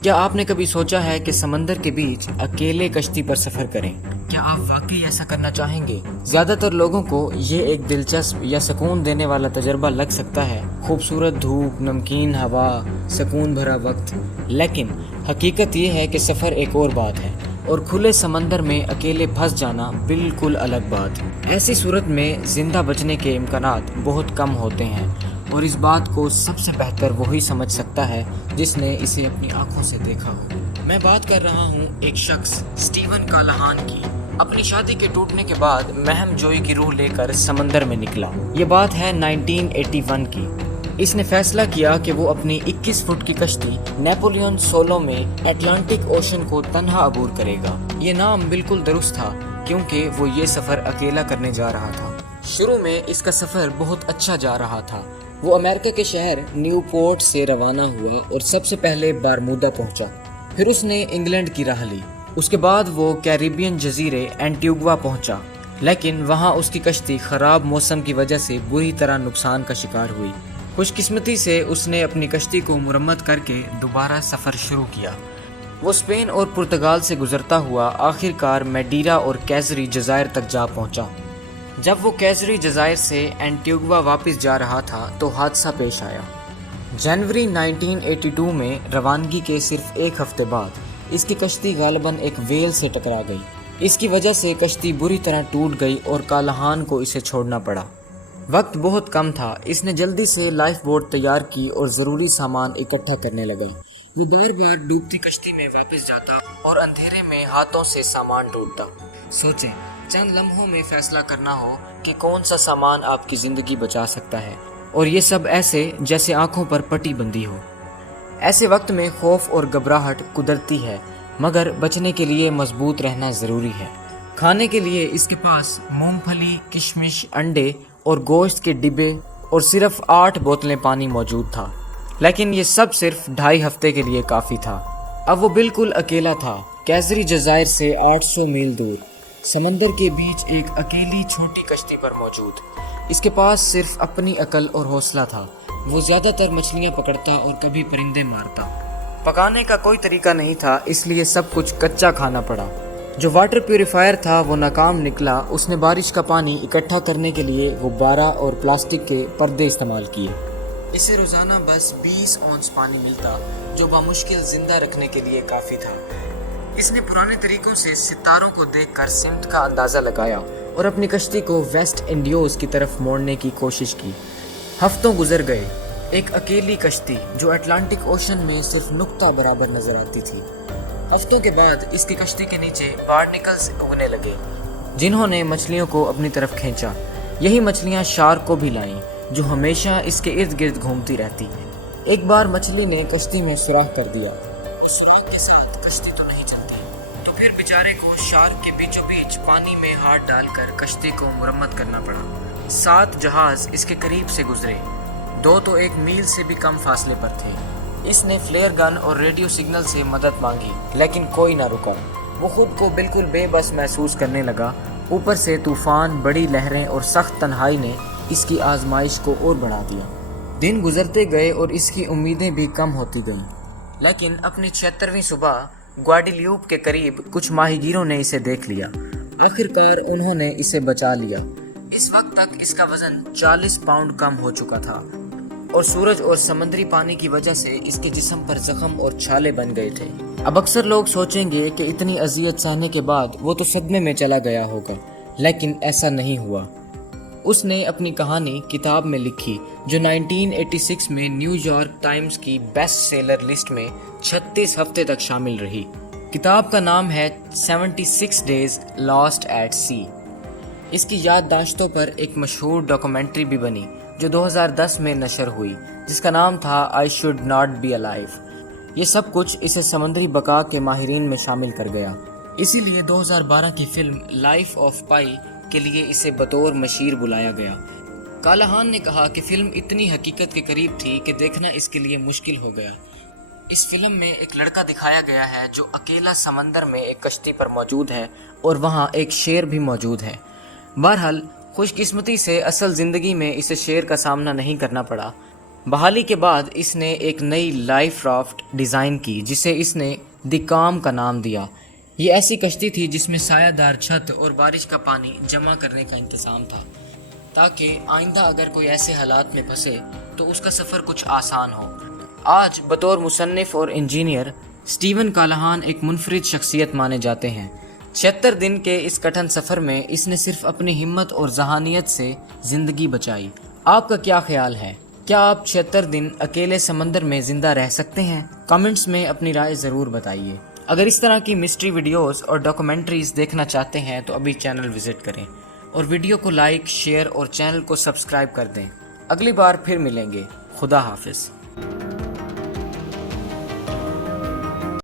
کیا آپ نے کبھی سوچا ہے کہ سمندر کے بیچ اکیلے کشتی پر سفر کریں؟ کیا آپ واقعی ایسا کرنا چاہیں گے؟ زیادہ تر لوگوں کو یہ ایک دلچسپ یا سکون دینے والا تجربہ لگ سکتا ہے، خوبصورت دھوپ، نمکین ہوا، سکون بھرا وقت، لیکن حقیقت یہ ہے کہ سفر ایک اور بات ہے، اور کھلے سمندر میں اکیلے پھنس جانا بالکل الگ بات ہے۔ ایسی صورت میں زندہ بچنے کے امکانات بہت کم ہوتے ہیں، اور اس بات کو سب سے بہتر وہی سمجھ سکتا ہے جس نے اسے اپنی آنکھوں سے دیکھا ہو۔ میں بات کر رہا ہوں ایک شخص اسٹیون کالہان کی۔ اپنی شادی کے ٹوٹنے کے بعد مہم جوئی کی روح لے کر سمندر میں نکلا۔ یہ بات ہے 1981 کی۔ اس نے فیصلہ کیا کہ وہ اپنی 21 فٹ کی کشتی نیپولین سولو میں اٹلانٹک اوشن کو تنہا عبور کرے گا۔ یہ نام بالکل درست تھا کیونکہ وہ یہ سفر اکیلا کرنے جا رہا تھا۔ شروع میں اس کا سفر بہت اچھا جا رہا تھا۔ وہ امریکہ کے شہر نیو پورٹ سے روانہ ہوا اور سب سے پہلے بارمودا پہنچا۔ پھر اس نے انگلینڈ کی راہ لی۔ اس کے بعد وہ کیریبین جزیرے اینٹیگوا پہنچا، لیکن وہاں اس کی کشتی خراب موسم کی وجہ سے بری طرح نقصان کا شکار ہوئی۔ خوش قسمتی سے اس نے اپنی کشتی کو مرمت کر کے دوبارہ سفر شروع کیا۔ وہ اسپین اور پرتگال سے گزرتا ہوا آخر کار میڈیرا اور کیزری جزائر تک جا پہنچا۔ جب وہ کیزری جزائر سے اینٹیگوا واپس جا رہا تھا تو حادثہ پیش آیا۔ جنوری 1982 میں روانگی کے صرف ایک ہفتے بعد اس کی کشتی غالباً ایک ویل سے ٹکرا گئی۔ اس کی وجہ سے کشتی بری طرح ٹوٹ گئی اور کالہان کو اسے چھوڑنا پڑا۔ وقت بہت کم تھا، اس نے جلدی سے لائف بوٹ تیار کی اور ضروری سامان اکٹھا کرنے لگا۔ وہ بار بار ڈوبتی کشتی میں واپس جاتا اور اندھیرے میں ہاتھوں سے سامان ڈھونڈتا۔ سوچیں، چند لمحوں میں فیصلہ کرنا ہو کہ کون سا سامان آپ کی زندگی بچا سکتا ہے، اور یہ سب ایسے جیسے آنکھوں پر پٹی بندھی ہو۔ ایسے وقت میں خوف اور گھبراہٹ قدرتی ہے، مگر بچنے کے لیے مضبوط رہنا ضروری ہے۔ کھانے کے لیے اس کے پاس مونگ پھلی، کشمش، انڈے اور گوشت کے ڈبے اور صرف 8 بوتلیں پانی موجود تھا، لیکن یہ سب صرف 2.5 ہفتے کے لیے کافی تھا۔ اب وہ بالکل اکیلا تھا، کیزری جزائر سے 800 میل دور، سمندر کے بیچ ایک اکیلی چھوٹی کشتی پر موجود۔ اس کے پاس صرف اپنی عقل اور حوصلہ تھا۔ وہ زیادہ تر مچھلیاں پکڑتا اور کبھی پرندے مارتا۔ پکانے کا کوئی طریقہ نہیں تھا، اس لیے سب کچھ کچا کھانا پڑا۔ جو واٹر پیوریفائر تھا وہ ناکام نکلا۔ اس نے بارش کا پانی اکٹھا کرنے کے لیے غبارہ اور پلاسٹک کے پردے استعمال کیے۔ اسے روزانہ بس 20 اونس پانی ملتا، جو بامشکل زندہ رکھنے کے لیے کافی تھا۔ اس نے پرانے طریقوں سے ستاروں کو دیکھ کر سمت کا اندازہ لگایا اور اپنی کشتی کو ویسٹ انڈیوز کی طرف موڑنے کی کوشش کی۔ ہفتوں گزر گئے، ایک اکیلی کشتی جو اٹلانٹک اوشن میں صرف نقطہ برابر نظر آتی تھی۔ ہفتوں کے بعد اس کی کشتی کے نیچے بارنیکلز اگنے لگے، جنہوں نے مچھلیوں کو اپنی طرف کھینچا۔ یہی مچھلیاں شارک کو بھی لائیں، جو ہمیشہ اس کے ارد گرد گھومتی رہتی۔ ایک بار مچھلی نے کشتی میں سوراخ کر دیا۔ اس سوراخ کے ساتھ کشتی تو نہیں چلتی، تو پھر بیچارے کو شارک کے بیچوں بیچ پانی میں ہاتھ ڈال کر کشتی کو مرمت کرنا پڑا۔ 7 جہاز اس کے قریب سے گزرے، 2 تو 1 میل سے بھی کم فاصلے پر تھے۔ اس نے فلیئر گن اور ریڈیو سگنل سے مدد مانگی، لیکن کوئی نہ رکا۔ وہ خود کو بالکل بے بس محسوس کرنے لگا۔ اوپر سے طوفان، بڑی لہریں اور سخت تنہائی نے اس کی آزمائش کو اور بڑھا دیا۔ دن گزرتے گئے اور اس کی امیدیں بھی کم ہوتی گئیں، لیکن اپنی 76ویں صبح گواڈیلیوپ کے قریب کچھ ماہی گیروں نے اسے دیکھ لیا۔ آخر کار انہوں نے اسے بچا لیا۔ اس وقت تک اس کا وزن 40 پاؤنڈ کم ہو چکا تھا، اور سورج اور سمندری پانی کی وجہ سے اس کے جسم پر زخم اور چھالے بن گئے تھے۔ اب اکثر لوگ سوچیں گے کہ اتنی اذیت سہنے کے بعد وہ تو صدمے میں چلا گیا ہوگا، لیکن ایسا نہیں ہوا۔ اس نے اپنی کہانی کتاب میں لکھی، جو 1986 میں نیو یارک ٹائمز کی بیسٹ سیلر لسٹ میں 36 ہفتے تک شامل رہی۔ کتاب کا نام ہے 76 Days Lost at Sea۔ اس کی یادداشتوں پر ایک مشہور ڈاکومنٹری بھی بنی، جو 2010 میں نشر ہوئی، جس کا نام تھا I Should Not Be Alive۔ یہ سب کچھ اسے سمندری بقا کے ماہرین میں شامل کر گیا۔ اسی لیے 2012 کی فلم لائف آف پائی کے لیے اسے بطور مشیر بلایا گیا۔ کالہان نے کہا کہ فلم اتنی حقیقت کے قریب تھی کہ دیکھنا اس کے لیے مشکل ہو گیا۔ اس فلم میں ایک لڑکا دکھایا گیا ہے جو اکیلا سمندر میں ایک کشتی پر موجود ہے، اور وہاں ایک شیر بھی موجود ہے۔ بہرحال خوش قسمتی سے اصل زندگی میں اسے شیر کا سامنا نہیں کرنا پڑا۔ بحالی کے بعد اس نے ایک نئی لائف رافٹ ڈیزائن کی جسے اس نے دی کام کا نام دیا۔ یہ ایسی کشتی تھی جس میں سایہ دار چھت اور بارش کا پانی جمع کرنے کا انتظام تھا تاکہ آئندہ اگر کوئی ایسے حالات میں پھنسے تو اس کا سفر کچھ آسان ہو۔ آج بطور مصنف اور انجینئر سٹیون کالہان ایک منفرد شخصیت مانے جاتے ہیں۔ 76 دن کے اس کٹھن سفر میں اس نے صرف اپنی ہمت اور ذہانیت سے زندگی بچائی۔ آپ کا کیا خیال ہے؟ کیا آپ 76 دن اکیلے سمندر میں زندہ رہ سکتے ہیں؟ کمنٹس میں اپنی رائے ضرور بتائیے۔ اگر اس طرح کی مسٹری ویڈیوز اور ڈاکومنٹریز دیکھنا چاہتے ہیں تو ابھی چینل وزٹ کریں اور ویڈیو کو لائک، شیئر اور چینل کو سبسکرائب کر دیں۔ اگلی بار پھر ملیں گے۔ خدا حافظ۔